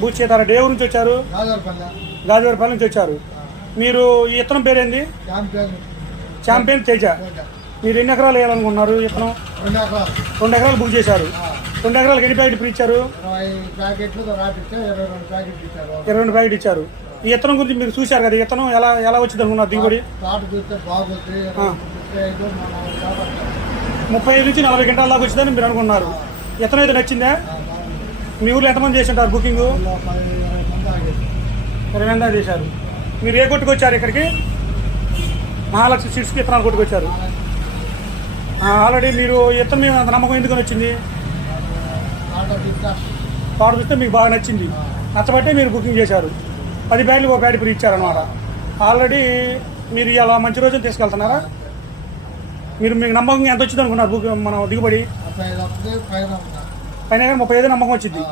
బూచి సీతారెడ్డి ఏ ఊరు నుంచి వచ్చారు? గాజువారిపల్లి నుంచి వచ్చారు. మీరు ఈ ఇత్తనం పేరేంది? ఛాంపియన్ తేజ. మీరు ఎన్ని ఎకరాలు వేయాలనుకున్నారు? ఇత్తనం 2 ఎకరాలు బుక్ చేశారు. 2 ఎకరాలకు ఎన్ని ప్యాకెట్లు ఇచ్చారు? 22 ప్యాకెట్ ఇచ్చారు. ఈ ఇత్తనం గురించి మీరు చూశారు కదా, ఇత్తనం ఎలా వచ్చింది అనుకున్నారు దిగుబడి? 35 నుంచి 40 గంటల దాకా వచ్చిందని మీరు అనుకున్నారు. ఇత్తనం అయితే నచ్చిందా? మీ ఊళ్ళో ఎంతమంది చేసి ఉంటారు బుకింగ్? 20 మంది చేశారు. మీరు ఏ కొట్టుకొచ్చారు ఇక్కడికి? మహాలక్ష్మి సీడ్స్కి ఇత్తనాలు కొట్టుకొచ్చారు. ఆల్రెడీ మీరు ఇత్తనం మీద అంత నమ్మకం ఎందుకని వచ్చింది? తోట చూస్తే మీకు బాగా నచ్చింది, నచ్చబట్టే మీరు బుకింగ్ చేశారు. 10 బ్యాగులు ఒక ప్యాడ్ ఇప్పుడు ఇచ్చారనమాట. ఆల్రెడీ మీరు ఇలా మంచి రోజులు తీసుకెళ్తున్నారా? మీకు నమ్మకం ఎంత వచ్చింది అనుకున్నారు? మన దిగుబడి పైన 35 నమ్మకం వచ్చింది.